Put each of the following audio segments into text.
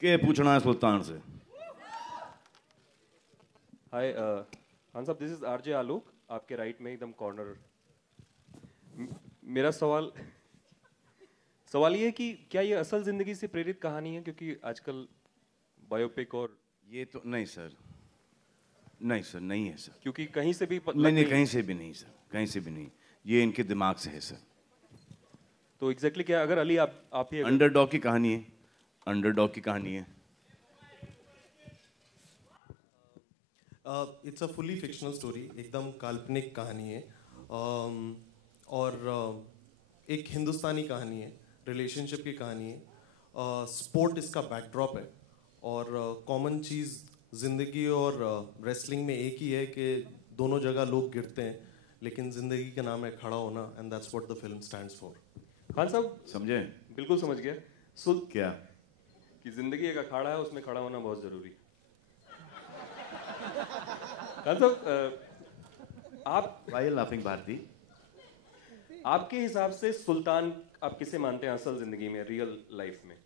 के पूछना है सुल्तान से। हाय खान साहब, दिस इज आरजे आलोक, आपके राइट में एकदम कॉर्नर। मेरा सवाल ये है कि क्या ये असल जिंदगी से प्रेरित कहानी है? क्योंकि आजकल बायोपिक और ये तो नहीं सर, नहीं सर, नहीं है सर। क्योंकि कहीं से भी नहीं नहीं, कहीं से भी नहीं सर, कहीं से भी नहीं। ये इनके दिमाग से है सर। तो एग्जैक्टली क्या, अगर अली आप ही अंडरडॉग की कहानी है, अंडरडॉग की कहानी है। It's a fully fictional story, एकदम काल्पनिक कहानी है। और एक हिंदुस्तानी कहानी है, रिलेशनशिप की कहानी है। स्पोर्ट इसका बैकड्रॉप है और कॉमन चीज़ ज़िंदगी और रेसलिंग में एक ही है कि दोनों जगह लोग गिरते हैं, लेकिन ज़िंदगी का नाम है खड़ा होना, and that's what the film stands for. Khan साहब समझे? बिल्कुल समझ गया। क्या कि जिंदगी एक अखाड़ा है, उसमें खड़ा होना बहुत जरूरी है। खान साहब आप Why are you laughing, Bharti? आपके हिसाब से सुल्तान आप किसे मानते हैं असल जिंदगी में, रियल लाइफ में?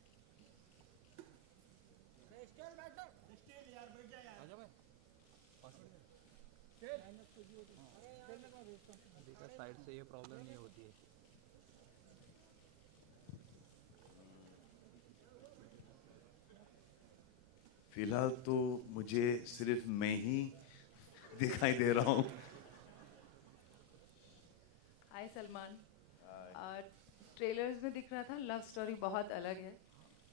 साइड से ये प्रॉब्लम नहीं होती है। फिलहाल तो मुझे सिर्फ मैं ही दिखाई दे रहा हूँ। हाय सलमान, ट्रेलर्स में दिख रहा था लव स्टोरी बहुत अलग है।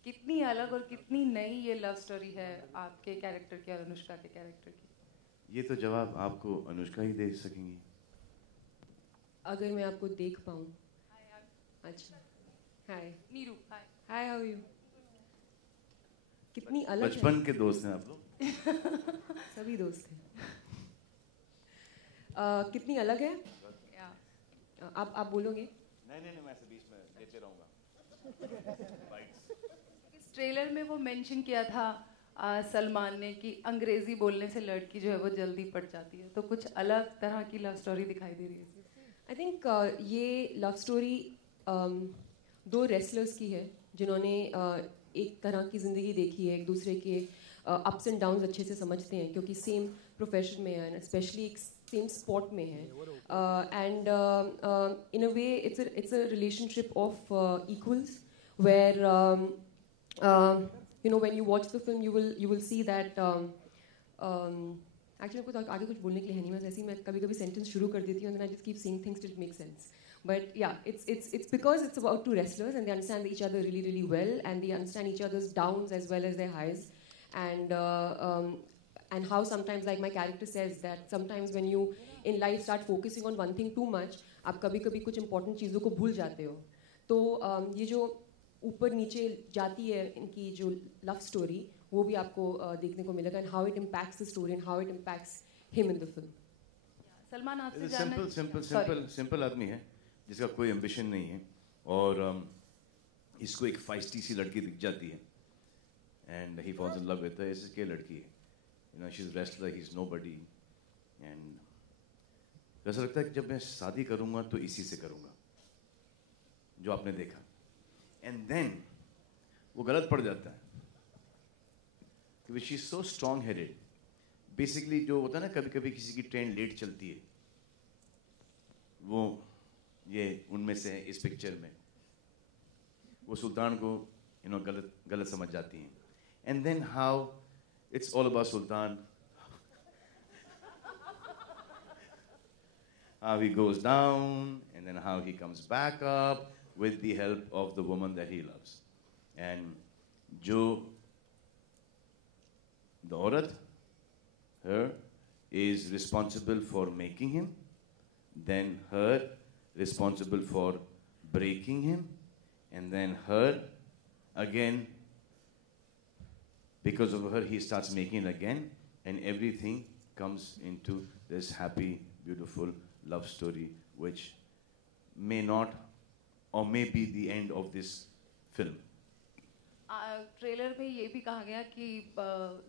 कितनी अलग और कितनी नई ये लव स्टोरी है आपके कैरेक्टर की और अनुष्का के कैरेक्टर की? ये तो जवाब आपको अनुष्का ही दे सकेंगी। अगर मैं आपको देख पाऊँ। अच्छा, हाय नीरू। हाय हाय, हाउ आर यू? कितनी अलग बचपन है। के दोस्त हैं आप लोग। सभी दोस्त हैं। कितनी अलग है। आप बोलोगे? नहीं नहीं, मैं बीच में लेते रहूंगा। इस ट्रेलर में वो मेंशन किया था सलमान ने कि अंग्रेजी बोलने से लड़की जो है वो जल्दी पट जाती है, तो कुछ अलग तरह की लव स्टोरी दिखाई दे रही है। आई थिंक ये लव स्टोरी दो रेसलर्स की है जिन्होंने एक तरह की ज़िंदगी देखी है, एक दूसरे के अप्स एंड डाउन्स अच्छे से समझते हैं क्योंकि सेम प्रोफेशन में है, स्पेशली एक सेम स्पॉट में है। And in a way it's a relationship of equals where you know, when you watch the film you will see that actually कुछ आगे कुछ बोलने के लिए है नहीं, मैं ऐसे ही मैं कभी-कभी सेंटेंस शुरू कर देती हूँ and then I just keep saying things till it makes sense. But yeah, it's because it's about two wrestlers and they understand each other really really well and they understand each other's downs as well as their highs, and how sometimes, like my character says, that sometimes when you in life start focusing on one thing too much, आप कभी-कभी कुछ important चीज़ों को भूल जाते हो। तो ये जो ऊपर नीचे जाती है इनकी जो लव स्टोरी, वो भी आपको देखने को मिलेगा, and how it impacts the story and how it impacts him in the film. Salman आपसे जानना सिंपल आदमी है जिसका कोई एम्बिशन नहीं है और इसको एक फाइस्टी सी लड़की दिख जाती है and he falls in love with her. ऐसी क्या लड़की है, you know, she is wrestler, he is nobody, and ऐसा लगता है कि जब मैं शादी करूंगा तो इसी से करूंगा जो आपने देखा, एंड देन वो गलत पड़ जाता है क्योंकि she is so strong headed. Basically जो होता है ना, कभी कभी किसी की ट्रेन लेट चलती है, वो ये उनमें से है। इस पिक्चर में वो सुल्तान को यू नो गलत समझ जाती हैं, and then how it's all about Sultan, how he goes down and then how he comes back up with the help of the woman that he loves. And jo the aurat, her, is responsible for making him, then her responsible for breaking him, and then her again, because of her he starts making it again, and everything comes into this happy, beautiful love story which may not or may be the end of this film. Trailer में ये भी कहा गया कि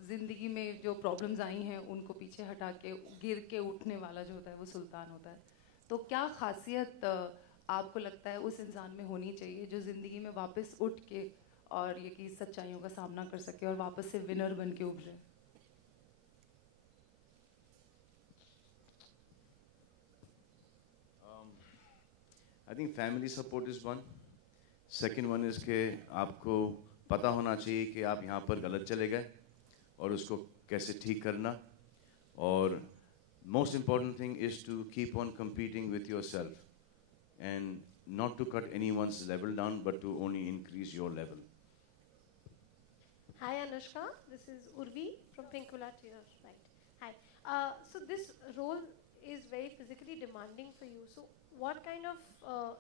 जिंदगी में जो problems आई हैं उनको पीछे हटा के गिर के उठने वाला जो होता है वो सुल्तान होता है। तो क्या खासियत आपको लगता है उस इंसान में होनी चाहिए जो जिंदगी में वापस उठ के और ये कि सच्चाइयों का सामना कर सके और वापस से विनर बन के उभरे? I think family support is one. Second one is कि आपको पता होना चाहिए कि आप यहाँ पर गलत चले गए और उसको कैसे ठीक करना. और most important thing is to keep on competing with yourself and not to cut anyone's level down, but to only increase your level. Hi Anushka, this is Urvi from Pinkula Tear. Right. Hi. So this role is very physically demanding for you. So what kind of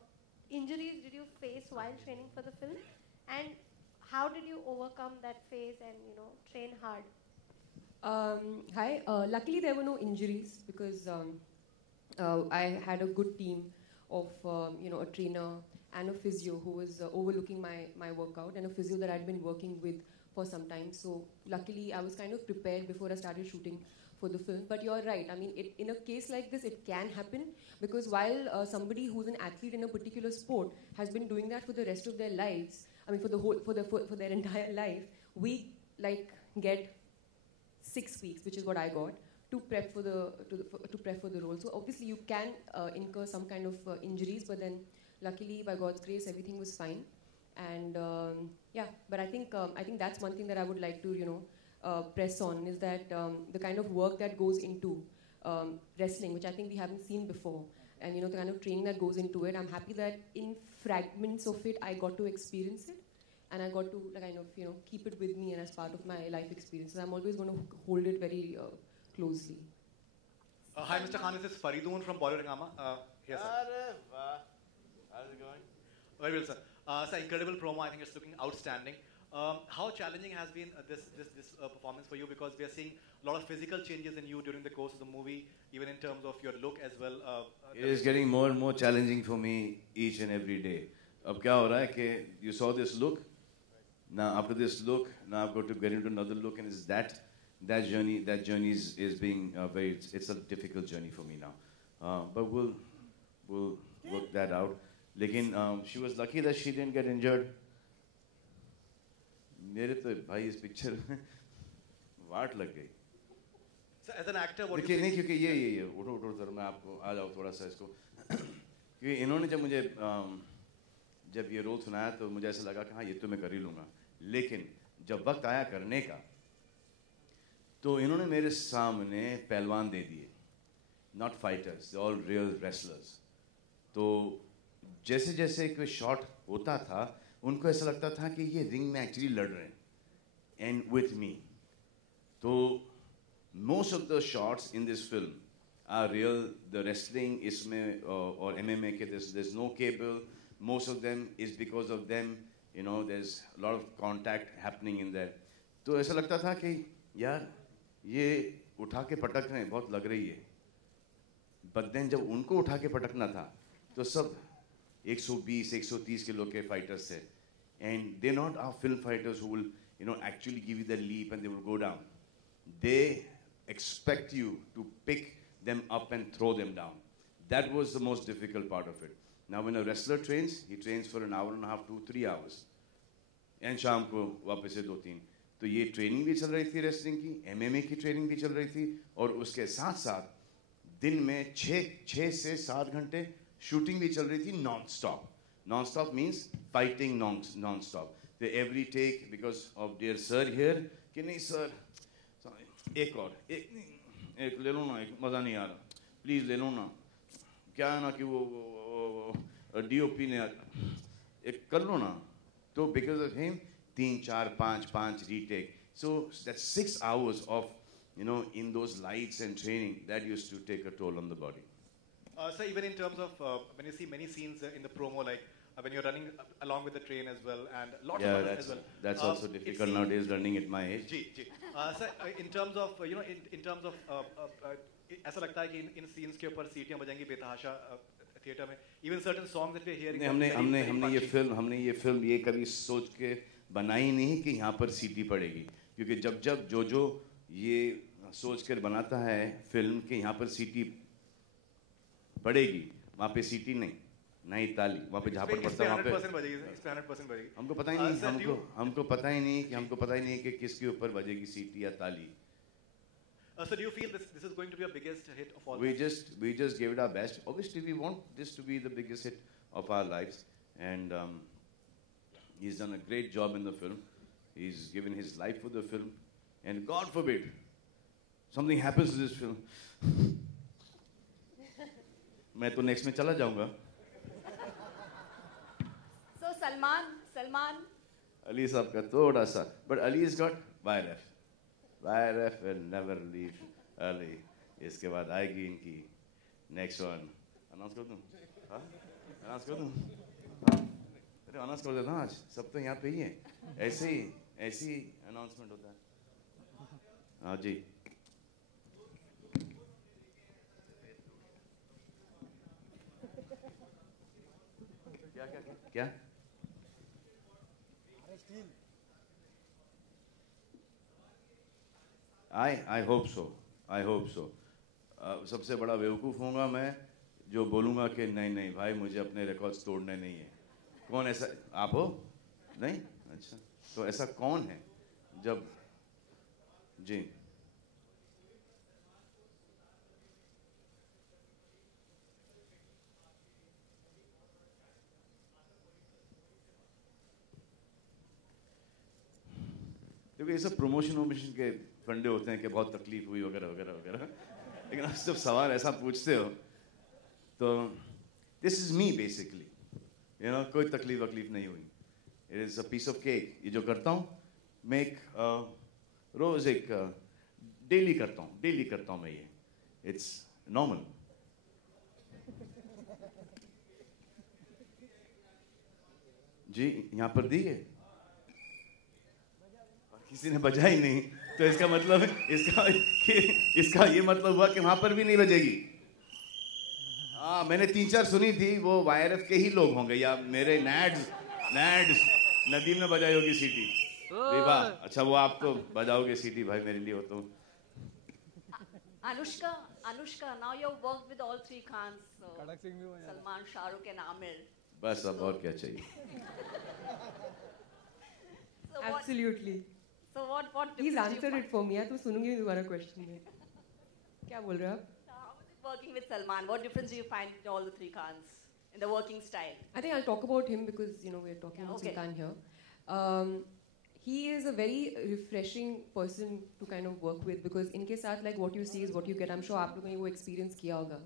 injuries did you face while training for the film, and how did you overcome that phase and train hard? Hi. Luckily, there were no injuries because I had a good team of a trainer and a physio who was overlooking my workout, and a physio that I'd been working with for some time. So luckily, I was kind of prepared before I started shooting for the film. But you're right. I mean, in a case like this, it can happen because while somebody who's an athlete in a particular sport has been doing that for the rest of their lives, I mean, for their entire life, we get 6 weeks, which is what I got, to prep for the role. So obviously you can incur some kind of injuries, but then luckily by God's grace everything was fine. And but I think that's one thing that I would like to press on, is that the kind of work that goes into wrestling, which I think we haven't seen before, and the kind of training that goes into it. I'm happy that in fragments of it I got to experience it. And I got to kind of keep it with me and as part of my life experiences. I'm always going to hold it very closely. Hi, Mr. Khan. This is Faridoon from Bollywood Rangama. Yes, sir. How's it going? Very well, sir. It's an incredible promo. I think it's looking outstanding. How challenging has been this performance for you? Because we are seeing a lot of physical changes in you during the course of the movie, even in terms of your look as well. It is getting more and more challenging for me each and every day. अब क्या हो रहा है कि you saw this look. Now after this look, now I've got to get into another look, and is that journey is being it's a difficult journey for me now. But we'll work that out. Lekin she was lucky that she didn't get injured. मेरे तो भाई इस picture में वाट लग गई. So as an actor, what देखिए नहीं, क्योंकि ये उठो सर, मैं आपको आ जाओ थोड़ा सा इसको. क्योंकि इन्होंने जब ये रोल सुनाया तो मुझे ऐसा लगा कि हाँ ये तो मैं कर ही लूँगा. लेकिन जब वक्त आया करने का तो इन्होंने मेरे सामने पहलवान दे दिए, not fighters, they all real wrestlers. तो जैसे जैसे कोई शॉट होता था उनको ऐसा लगता था कि ये रिंग में एक्चुअली लड़ रहे हैं एंड विथ मी. तो most of the shots in this film are real. The wrestling इसमें और MMA के there's no cable. Most of them is because of them. There's a lot of contact happening in there. तो ऐसा लगता था कि यार ये उठा के पटक रहे हैं, बहुत लग रही है. But then जब उनको उठा के पटकना था तो सब 120-130 किलो के फाइटर्स थे. And they're not our film fighters who will actually give you the leap and they will go down. They expect you to pick them up and throw them down. That was the most difficult part of it. Now when a wrestler trains, he trains for an hour and a half to 3 hours. And शाम को वापस से 2-3. तो ये training भी चल रही थी रेसलिंग की, MMA की ट्रेनिंग भी चल रही थी, और उसके साथ साथ दिन में 6 से 7 घंटे शूटिंग भी चल रही थी non stop. Non stop means fighting non stop. तो every take because of dear sir here कि नहीं सर एक ले लो ना, एक मज़ा नहीं आ रहा, प्लीज़ ले लो ना. क्या है ना कि वो DOP ने एक कर लो ना. तो because of him 3, 4, 5 retake. So that's 6 hours of in those lights and training that used to take a toll on the body. So even in terms of when you see many scenes in the promo, like when you're running along with the train as well, and lots of others as well. That's also difficult nowadays, running at my age. So in terms of in terms of ऐसा लगता है कि इन scenes के ऊपर सीटियां बजेंगी बेतहाशा theatre में. Even certain songs that we're hearing. हमने ये फिल्म ये कभी सोच के बनाई नहीं कि यहाँ पर सीटी पड़ेगी, क्योंकि जब जो ये सोच कर बनाता है फिल्म कि यहाँ पर सीटी पड़ेगी, वहाँ पे सीटी नहीं. नहीं ताली, वहाँ पे झापड़ पड़ता है, वहाँ पे 100% बजेगी, इस पे 100% बजेगी। हमको पता ही नहीं, Sir, do you- हमको पता ही नहीं कि किसके ऊपर बजेगी सीटी या ताली. So do you feel this is going to be a biggest hit of all? We just gave it our best. Obviously, we want this to be the biggest hit of our lives, and he's done a great job in the film. He's given his life for the film, and God forbid something happens to this film. मैं तो next में चला जाऊँगा. So Salman. Ali साहब का थोड़ा सा, but Ali has got YRF. YRF will never leave Ali. इसके बाद आएगी इनकी next one. Announce कर दूँ? हाँ? Announce कर दूँ? हाँ? अरे announce कर देना आज. सब तो यहाँ पे ही है. ऐसे ही announcement होता है. हाँ जी. क्या? I hope so. सबसे बड़ा बेवकूफ़ होऊंगा मैं जो बोलूँगा कि नहीं भाई मुझे अपने रिकॉर्ड्स तोड़ने नहीं है. कौन ऐसा? आप हो? नहीं? अच्छा. तो ऐसा कौन है जब जी क्योंकि ये सब प्रमोशन के फंडे होते हैं कि बहुत तकलीफ हुई वगैरह. लेकिन आप जब सवाल ऐसा पूछते हो तो दिस इज मी बेसिकली, कोई तकलीफ नहीं हुई. It is a piece of cake. ये जो करता हूँ मैं रोज़ डेली करता हूँ मैं ये. It's normal. जी यहाँ पर दी है, किसी ने बजा ही नहीं, तो इसका मतलब इसका ये मतलब हुआ कि वहां पर भी नहीं बजेगी. हाँ, मैंने 3-4 सुनी थी, वो YRF के ही लोग होंगे या मेरे नैड्स नदीम ने बजाई होगी सीटी. विभा, अच्छा वो आप तो बजाओगे सीटी भाई मेरे लिए हो तो. Anushka, now you've worked with all three Khans, Salman, Shahrukh and Amir. बस अब और क्या चाहिए. Absolutely. So what He's answered it for me. तो सुनूंगी दोबारा question में. क्या बोल रहे हो आप? How is it working with Salman? What difference do you find in all the three Khans in the working style? I think I'll talk about him because we're talking about Sultan here. He is a very refreshing person to kind of work with because इनके साथ like what you see is what you get. I'm sure आप लोगों ने वो experience किया होगा.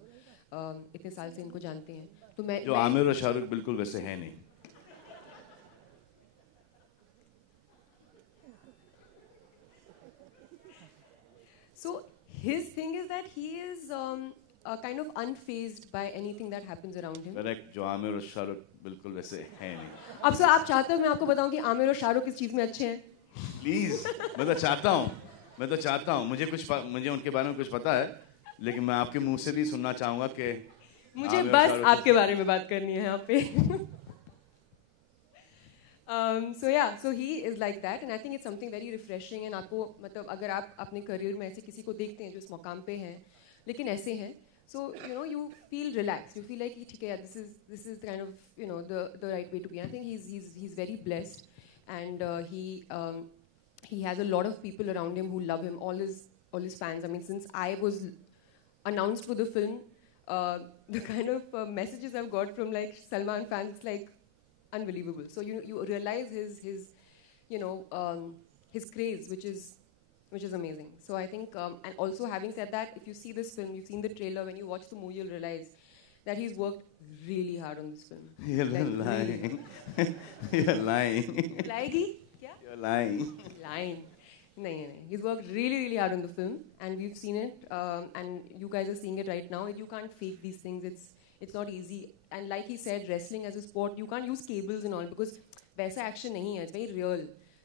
इतने साल से इनको जानते हैं. तो मैं जो आमिर और शाहरुख बिल्कुल वैसे हैं नहीं. So his thing is that he is kind of unfazed by anything that happens around him. Correct. जो आमिर और शाहरुख बिल्कुल वैसे हैं नहीं. अब सर आप चाहते हो मैं आपको बताऊं कि आमिर और शाहरुख इस चीज में अच्छे हैं? प्लीज, मैं तो चाहता हूँ. मुझे उनके बारे में कुछ पता है, लेकिन मैं आपके मुंह से भी सुनना चाहूंगा कि मुझे बस आपके बारे में बात करनी है यहाँ पे. So he is like that and I think it's something very refreshing and आपको मतलब अगर आप अपने करियर में ऐसे किसी को देखते हैं जो इस मकाम पे हैं लेकिन ऐसे हैं, so you feel relaxed, you feel like ठीक है, this is kind of the right way to be. I think he's very blessed and he has a lot of people around him who love him, all his fans. I mean, since I was announced for the film, the kind of messages I've got from like Salman fans, it's like unbelievable. So you realize his craze, which is amazing. So I think, and also having said that, if you see this film, you've seen the trailer, when you watch the movie, you'll realize that he's worked really hard on this film. You're lying. You're lying. Lying? You're lying. Lying. No. He's worked really, really hard on the film, and we've seen it, and you guys are seeing it right now. You can't fake these things. It's not easy. And like he said, wrestling as a sport, you can't use cables and all because वैसा action नहीं है. It's very real,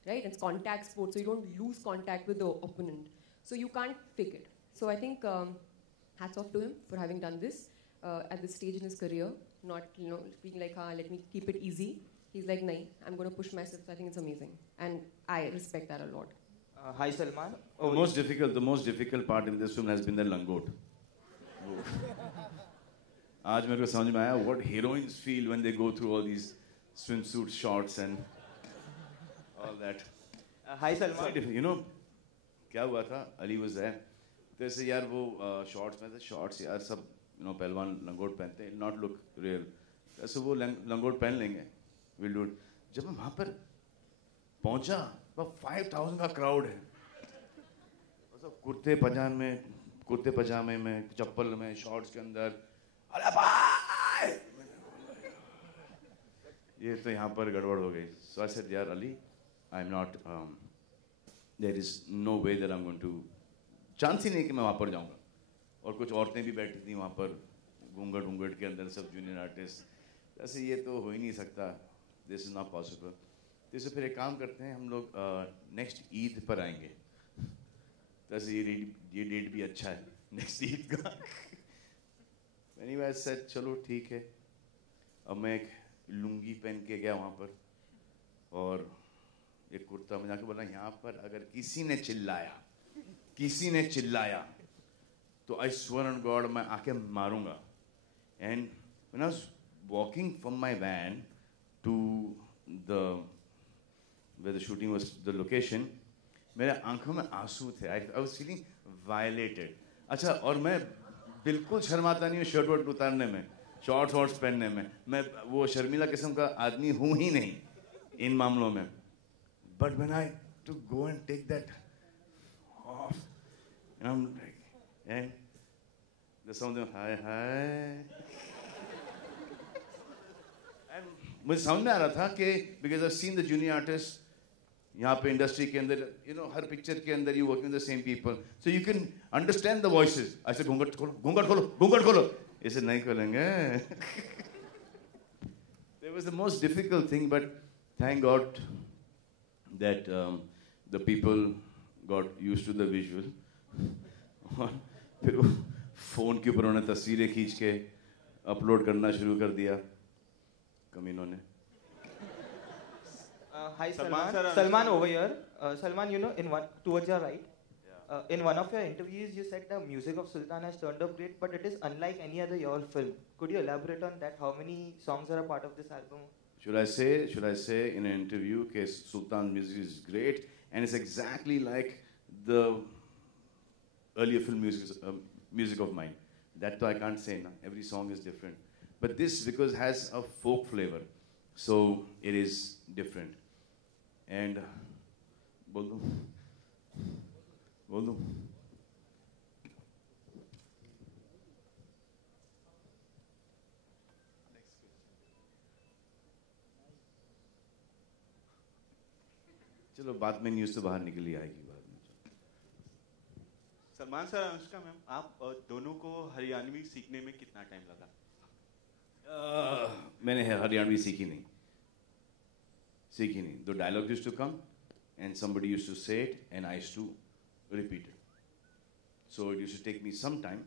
right? It's contact sport, so you don't lose contact with the opponent. So you can't fake it. So I think hats off to him for having done this at this stage in his career. Not being like, let me keep it easy. He's like, nahin, I'm going to push myself. So I think it's amazing, and I respect that a lot. Hi Salman. The most difficult part in this film has been the langot. आज मेरे को समझ में आया what heroines feel when they go through all these swimsuit shorts and all that. Hi Salman. You know क्या हुआ था? Ali was there. तो ऐसे यार वो शॉर्ट्स में थे, शॉर्ट्स यार सब पहलवान लंगोट पहनते हैं, नॉट लुक रियल. ऐसे वो लंगोट पहन लेंगे, विल डू. जब मैं वहाँ पर पहुँचा, 5000 का क्राउड है, सब कुर्ते पजामे में, चप्पल में, शॉर्ट्स के अंदर. अरे भाई, ये तो यहाँ पर गड़बड़ हो गई. So I said, यार Ali, I'm not, there is no way that I'm going to, chance ही नहीं कि मैं वहाँ पर जाऊँगा. और कुछ औरतें भी बैठी थी वहाँ पर, घूंघट के अंदर सब जूनियर आर्टिस्ट. ऐसे ये तो हो ही नहीं सकता, दिस इज़ नॉट पॉसिबल. तो इससे फिर एक काम करते हैं, हम लोग नेक्स्ट ईद पर आएंगे. तो ऐसे ये डेट भी अच्छा है, नेक्स्ट ईद का. एनीवे आई सेड चलो ठीक है. अब मैं एक लुंगी पहन के गया वहाँ पर और एक कुर्ता में जाके बोला, यहाँ पर अगर किसी ने चिल्लाया तो आई स्वेयर ऑन गॉड मैं आके मारूंगा. And when I was walking from my van to the where the shooting was the location, मेरे आंखों में आंसू थे. I was feeling violated. अच्छा, और मैं बिल्कुल शर्माता नहीं हूँ शर्ट वर्ट उतारने में, शॉर्ट्स पहनने में. मैं वो शर्मीला किस्म का आदमी हूँ ही नहीं इन मामलों में. But when I to go and take that off, and I'm like, and the sound of hi. And मुझे समझ में आ रहा था कि because I've seen the junior artists यहाँ पे इंडस्ट्री के अंदर, हर पिक्चर के अंदर you working with the same people, so you can understand the voices. ऐसे घूंघट खोलो, ऐसे नहीं खोलेंगे. It was the most difficult thing, but thank God that the people got used to the visual. और फिर वो फोन के ऊपर उन्होंने तस्वीरें खींच के अपलोड करना शुरू कर दिया कमीनों ने. Hi Salman over here. Salman, towards your right, in one of your interviews you said the music of Sultan has turned up great, but it is unlike any other your film. Could you elaborate on that? How many songs are a part of this album? Should I say in an interview that Sultan's music is great and it's exactly like the earlier film music of mine? That though I can't say now. Every song is different. But this, because has a folk flavor, so it is different. And बोल दूँ. चलो बाद में news तो बाहर निकली आएगी बाद में. सलमान सर, अनुष्का मैम, आप दोनों को हरियाणवी सीखने में कितना टाइम लगा? मैंने हरियाणवी सीखी नहीं. The dialogue used to come and somebody used to say it and I used to repeat it. So it used to take me some time,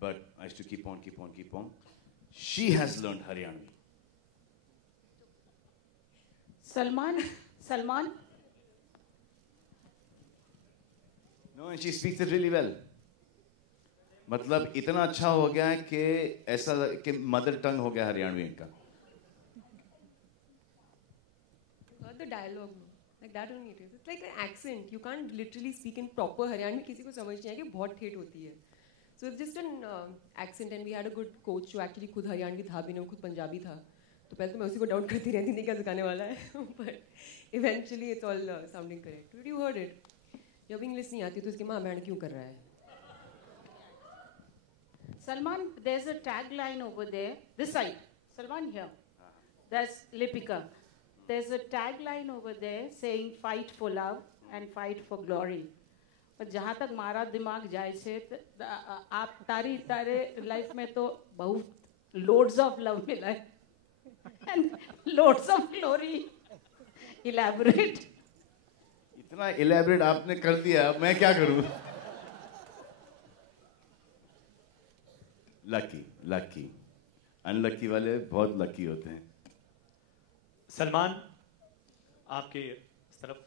but I used to keep on. She has learned Haryanvi. Salman. No, and she speaks it really well. मतलब इतना अच्छा हो गया है कि ऐसा कि mother tongue हो गया हरियाणवी इनका. The dialogue, like that only it is. It's like an accent. You can't literally speak in proper Haryanvi. किसी को समझ नहीं आएगी, बहुत ठेठ होती है. So it's just an accent, and we had a good coach जो actually खुद हरियाणवी था भी नहीं, वो खुद पंजाबी था. तो पहले तो मैं उसी को डाउट करती रहती थी क्या सिखाने वाला है. But eventually it's all sounding correct. Did you heard it? जब इंग्लिश नहीं आती तो इसकी माँ बहन क्यों कर रहा है? Salman, there's a tagline over there. This side. Salman here. That's Lipika. There's a tagline over there saying fight for love and fight for glory. पर जहाँ तक मारा दिमाग जाए से आप तारे लाइफ में तो बहुत loads of love मिला है and loads of glory. Elaborate. इतना elaborate आपने कर दिया, मैं क्या करूँ? लकी अनलकी वाले बहुत लकी होते हैं. सलमान, आपके तरफ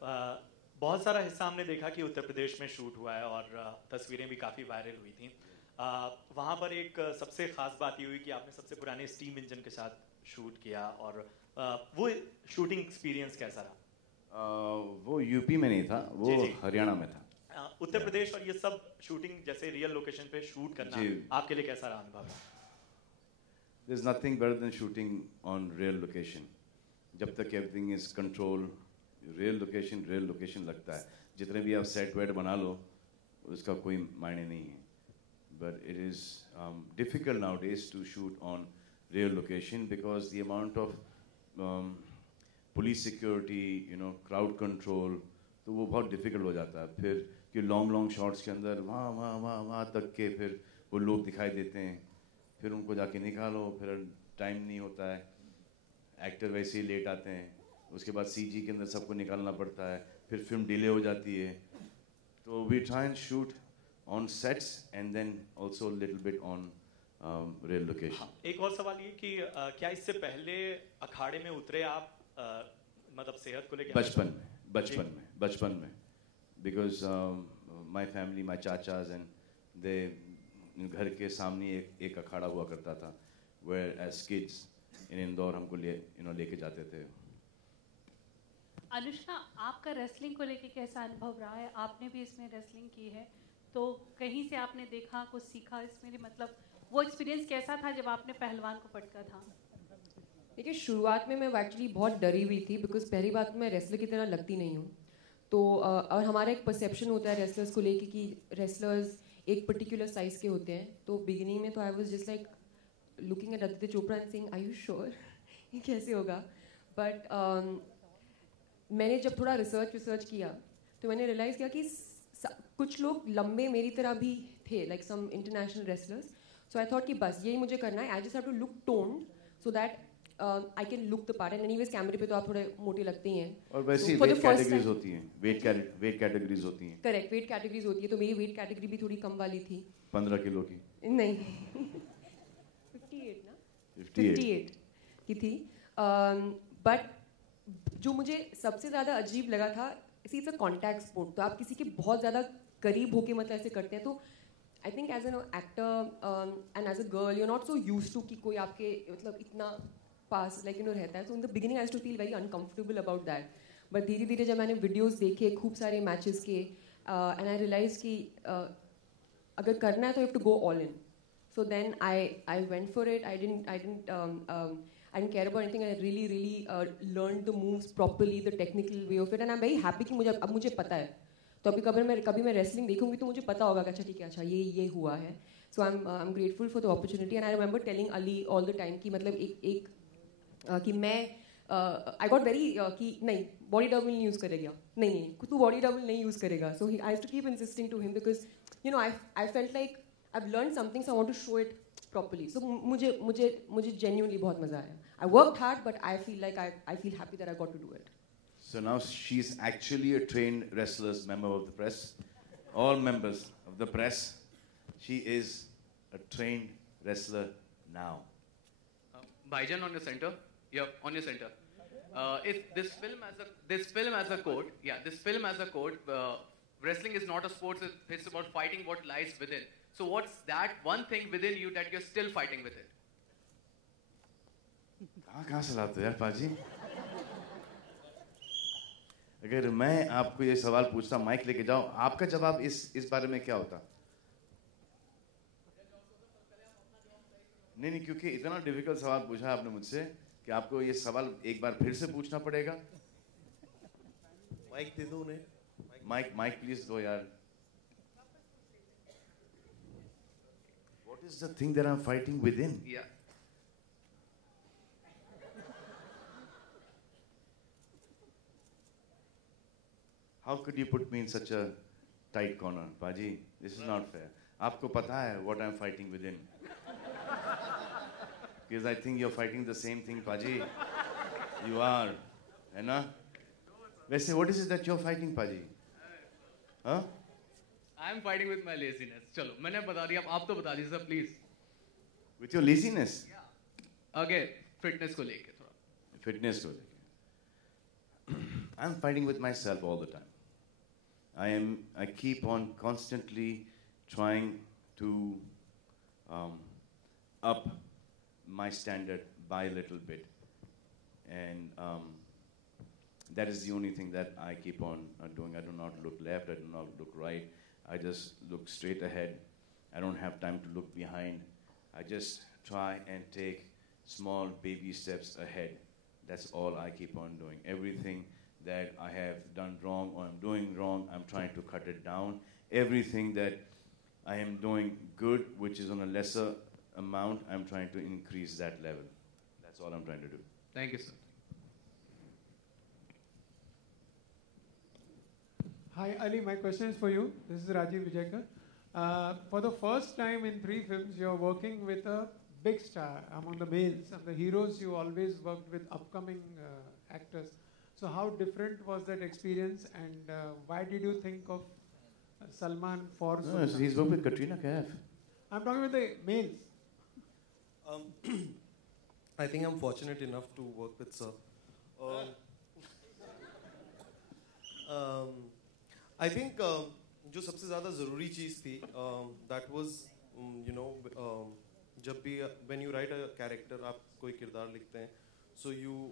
बहुत सारा हिस्सा हमने देखा कि उत्तर प्रदेश में शूट हुआ है और तस्वीरें भी काफ़ी वायरल हुई थी. वहाँ पर एक सबसे खास बात ये हुई कि आपने सबसे पुराने स्टीम इंजन के साथ शूट किया, और वो शूटिंग एक्सपीरियंस कैसा रहा? वो यूपी में नहीं था, वो हरियाणा में था। उत्तर प्रदेश और ये सब शूटिंग जैसे रियल लोकेशन पे शूट करना आपके लिए कैसा रहा अनुभव? There's nothing better than shooting on real location. जब तक everything is control, real location लगता है। जितने भी आप सेट वेट बना लो, उसका कोई मायने नहीं है। But it is difficult nowadays to shoot on real location because the amount of police security, crowd control, तो वो बहुत difficult हो जाता है। फिर कि long shots के अंदर वहाँ तक के फिर वो लोग दिखाई देते हैं, फिर उनको जाके निकालो, फिर टाइम नहीं होता है, एक्टर वैसे ही लेट आते हैं, उसके बाद सीजी के अंदर सबको निकालना पड़ता है, फिर फिल्म डिले हो जाती है। तो we try and shoot on sets and then also little bit on real location. एक और सवाल ये कि क्या इससे पहले अखाड़े में उतरे आप, मतलब सेहत को लेकर? बचपन में बिकॉज माय फैमिली, माय चाचाज एंड दे, घर के सामने एक अखाड़ा हुआ करता था, where as kids in Indore हमको लेके जाते थे। अनुष्का, आपका रेसलिंग को लेके कैसा अनुभव रहा है? आपने भी इसमें रेसलिंग की है, तो कहीं से आपने देखा, कुछ सीखा इसमें, मतलब वो एक्सपीरियंस कैसा था जब आपने पहलवान को पटका था? देखिए, शुरुआत में मैं एक्चुअली बहुत डरी हुई थी बिकॉज पहली बात मैं रेसलर की तरह लगती नहीं हूँ। तो और हमारा एक परसेप्शन होता है रेसलर्स को लेके कि रेसलर्स एक पर्टिकुलर साइज़ के होते हैं। तो बिगिनिंग में तो I was just like looking at Aditya Chopra and saying are you sure ये कैसे होगा? बट मैंने जब थोड़ा रिसर्च किया तो मैंने रियलाइज़ किया कि कुछ लोग लंबे मेरी तरह भी थे, like some international wrestlers. So I thought कि बस यही मुझे करना है, I just have to look toned so that I can look the part. And anyways कैमरे पे तो आप थोड़े मोटे लगते ही हैं, और वैसे वेट कैटेगरीज होती हैं, वेट कैटेगरीज होती हैं। करेक्ट, वेट कैटेगरीज होती है, तो मेरी वेट कैटेगरी भी थोड़ी कम वाली थी, 15 किलो की नहीं 58 ना 58 की थी। बट जो मुझे सबसे ज़्यादा अजीब लगा था, इसी इट्स अ कॉन्टैक्ट स्पोर्ट, तो आप किसी के बहुत ज़्यादा करीब होके मतलब ऐसे करते हैं। तो I think as an actor and as a girl you are not so used to कि कोई आपके मतलब इतना पास रहता है। तो in the beginning I used to feel very uncomfortable about that. But धीरे धीरे जब मैंने वीडियोस देखे खूब सारे मैचेस के, एंड आई रियलाइज कि अगर करना है तो you have to go all in. So then I went for it. I didn't care about anything. I really learned the moves properly, the technical way of it, and I'm very happy कि अब मुझे पता है। तो अभी कभी मैं wrestling देखूंगी तो मुझे पता होगा कि अच्छा ठीक है, अच्छा ये हुआ है। So I am grateful for the opportunity and I remember telling Ali all the time कि मतलब एक कि मैं आई गॉट वेरी कि नहीं बॉडी डबल नहीं यूज़ करेगा, नहीं तू बॉडी डबल नहीं यूज़ करेगा। So I have to keep insisting to him because I felt like I have learn something, so I want to show it properly. So मुझे genuinely बहुत मजा आया. I worked hard, but I feel like I feel happy that I got to do it. So now she's actually a trained wrestler's member of the press. All members of the press. She is a trained wrestler now. Baijan on your center. Yeah, on your center. If this film as a code, this film as a code, wrestling is not a sport. It's about fighting what lies within. So what's that one thing within you that you're still fighting with it? कहाँ से लाते हो यार पाजी? अगर मैं आपको ये सवाल पूछता, माइक लेके जाओ, आपका जवाब इस बारे में क्या होता? नहीं, क्योंकि इतना डिफिकल्ट सवाल पूछा आपने मुझसे कि आपको ये सवाल एक बार फिर से पूछना पड़ेगा। माइक दे दो उन्हें। माइक प्लीज दो यार। What is the thing that I'm fighting within? Yeah. How could you put me in such a tight corner, Paji? This is not fair. आपको पता है what I'm fighting within? Because I think you're fighting the same thing, Paji. You are, है ना? वैसे what is it that you're fighting, Paji? Huh? I'm fighting with my laziness. चलो, मैंने बता दिया, आप तो बता दीजिए please. With your laziness? Okay, fitness को लेके थोड़ा। Fitness को लेके। I'm fighting with myself all the time. I keep on constantly trying to up my standard by a little bit. And that is the only thing that I keep on doing. I do not look left, I do not look right. I just look straight ahead. I don't have time to look behind. I just try and take small baby steps ahead. That's all I keep on doing. Everything that I have done wrong or I'm doing wrong, I'm trying to cut it down. Everything that I am doing good, which is on a lesser amount, I'm trying to increase that level. That's all I'm trying to do. Thank you, sir. Hi, Ali. My question is for you. This is Rajiv Vijayakar. For the first time in 3 films, you're working with a big star among the males. And the heroes, you always worked with upcoming actors. So how different was that experience, and why did you think of Salman for No, he's worked with Katrina Kaif. I'm talking with the males. I think I'm fortunate enough to work with Sir. I think जो सबसे ज़्यादा ज़रूरी चीज़ थी, that was, you know, जब भी when you write a character, आप कोई किरदार लिखते हैं, so you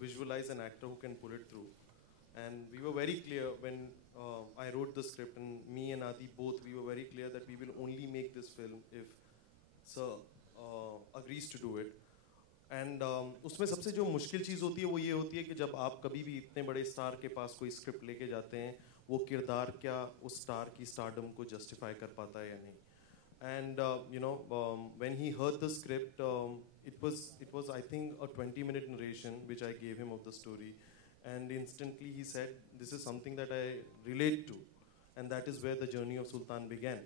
visualize an actor who can pull it through. And we were very clear when I wrote the script, and me and Adi both, we were very clear that we will only make this film if Sir agrees to do it. And उसमें सबसे जो मुश्किल चीज़ होती है वो ये होती है कि जब आप कभी भी इतने बड़े स्टार के पास कोई स्क्रिप्ट लेके जाते हैं, वो किरदार क्या उस स्टार की स्टारडम को जस्टिफाई कर पाता है या नहीं. And you know, when he heard the script, it was I think a 20-minute narration which I gave him of the story, and instantly he said, "This is something that I relate to," and that is where the journey of Sultan began.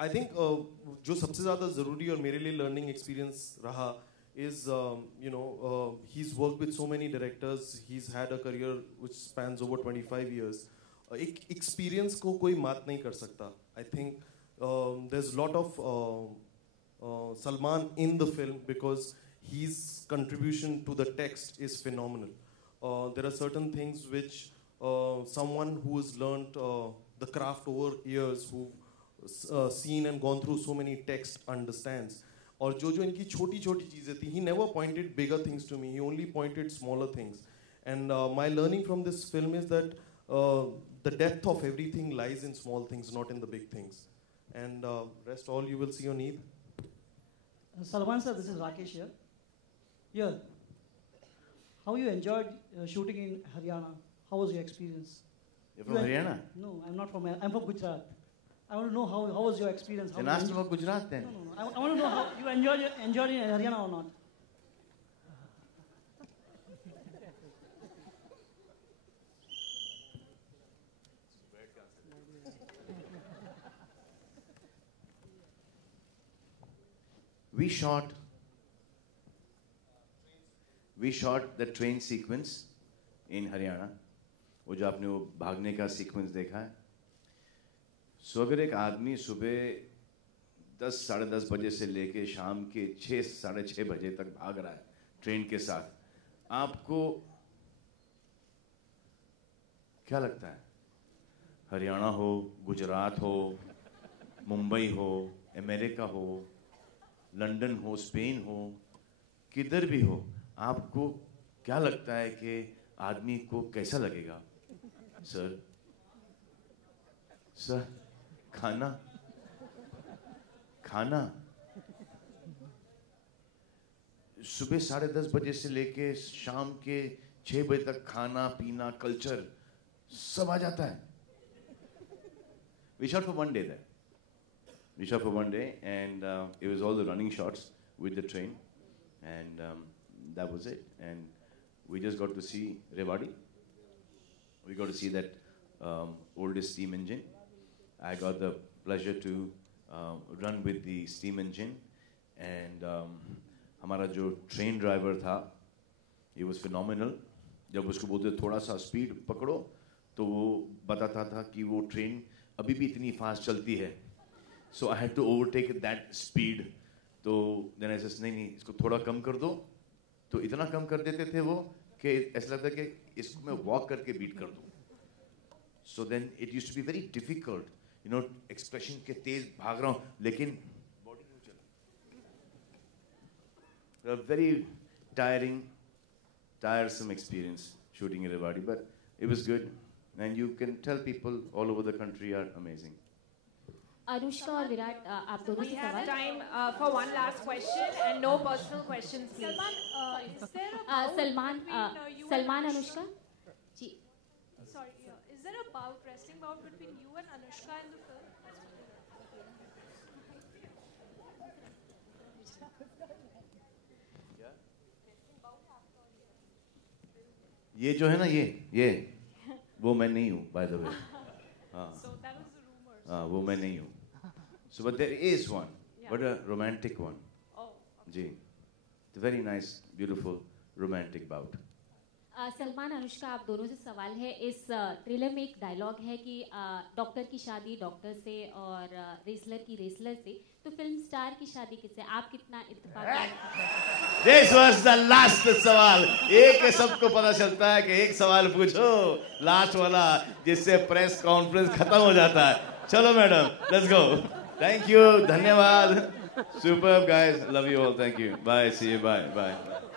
I think जो सबसे ज़्यादा ज़रूरी और मेरे लिए learning experience रहा is you know, he's worked with so many directors. He's had a career which spans over 25 years. एक experience को कोई मात नहीं कर सकता. I think there's a lot of Salman in the film because his contribution to the text is phenomenal. There are certain things which someone who has learned the craft over years, who've seen and gone through so many texts, understands. और जो इनकी छोटी छोटी चीज़ें थी, he never pointed bigger things to me. He only pointed smaller things. And my learning from this film is that the depth of everything lies in small things, not in the big things. And rest all you will see on Eid. Salman sir, this is Rakesh here. Yeah. How you enjoyed shooting in Haryana? How was your experience? You're from Haryana? No, I'm not from. I'm from Gujarat. I want to know how was your experience? Then ask about Gujarat then. No. I want to know how you enjoyed in Haryana or not. We shot the train sequence in Haryana. वो जो आपने वो भागने का sequence देखा है. So अगर एक आदमी सुबह 10 साढ़े 10 बजे से लेके शाम के 6 साढ़े 6 बजे तक भाग रहा है ट्रेन के साथ, आपको क्या लगता है? हरियाणा हो, गुजरात हो, मुंबई हो, अमेरिका हो, लंदन हो, स्पेन हो, किधर भी हो, आपको क्या लगता है कि आदमी को कैसा लगेगा? सर खाना सुबह साढ़े 10 बजे से लेके शाम के 6 बजे तक खाना पीना कल्चर सब आ जाता है. We shot for one day there. We shot for one day, and it was all the running shots with the train, and that was it. And we just got to see Rewari. We got to see that oldest steam engine. I got the pleasure to run with the steam engine, and हमारा जो train driver था, he was phenomenal. जब उसको बोलते थोड़ा सा speed पकड़ो, तो वो बताता था कि वो train अभी भी इतनी fast चलती है. So I had to overtake that speed. तो then I said नहीं इसको थोड़ा कम कर दो. तो इतना कम कर देते थे वो कि ऐसा लगता कि इसको मैं walk करके beat कर दूँ. So then it used to be very difficult, you know, expression के तेज भाग रहा हूँ, लेकिन A very tiresome experience shooting in Rewari, but it was good, and you can tell people all over the country are amazing. Anushka और विराट आप दोनों से We have सवाल time for one last question and no personal questions, please. Salman Salman Anushka ji Sorry, is there a bout, wrestling bout between you and Anushka in the film? ये जो है ना ये वो मैं नहीं हूँ by the way. हाँ हाँ वो मैं नहीं हूँ. So but there is one, but a romantic one. Ji, it's a very nice, beautiful, romantic bout. Salman Anushka आप दोनों से सवाल है. इस ट्रेलर में एक डायलॉग है कि डॉक्टर की शादी डॉक्टर से और रेसलर की रेसलर से, तो फिल्म स्टार की शादी किससे? आप कितना इत्तेफाक? This was the last सवाल. एक सबको पता चलता है कि एक सवाल पूछो लास्ट वाला जिससे प्रेस कॉन्फ्रेंस खत्म हो जाता है. चलो madam, let's go. Thank you, धन्यवाद. Superb guys, love you all. Thank you. Bye. See you. Bye.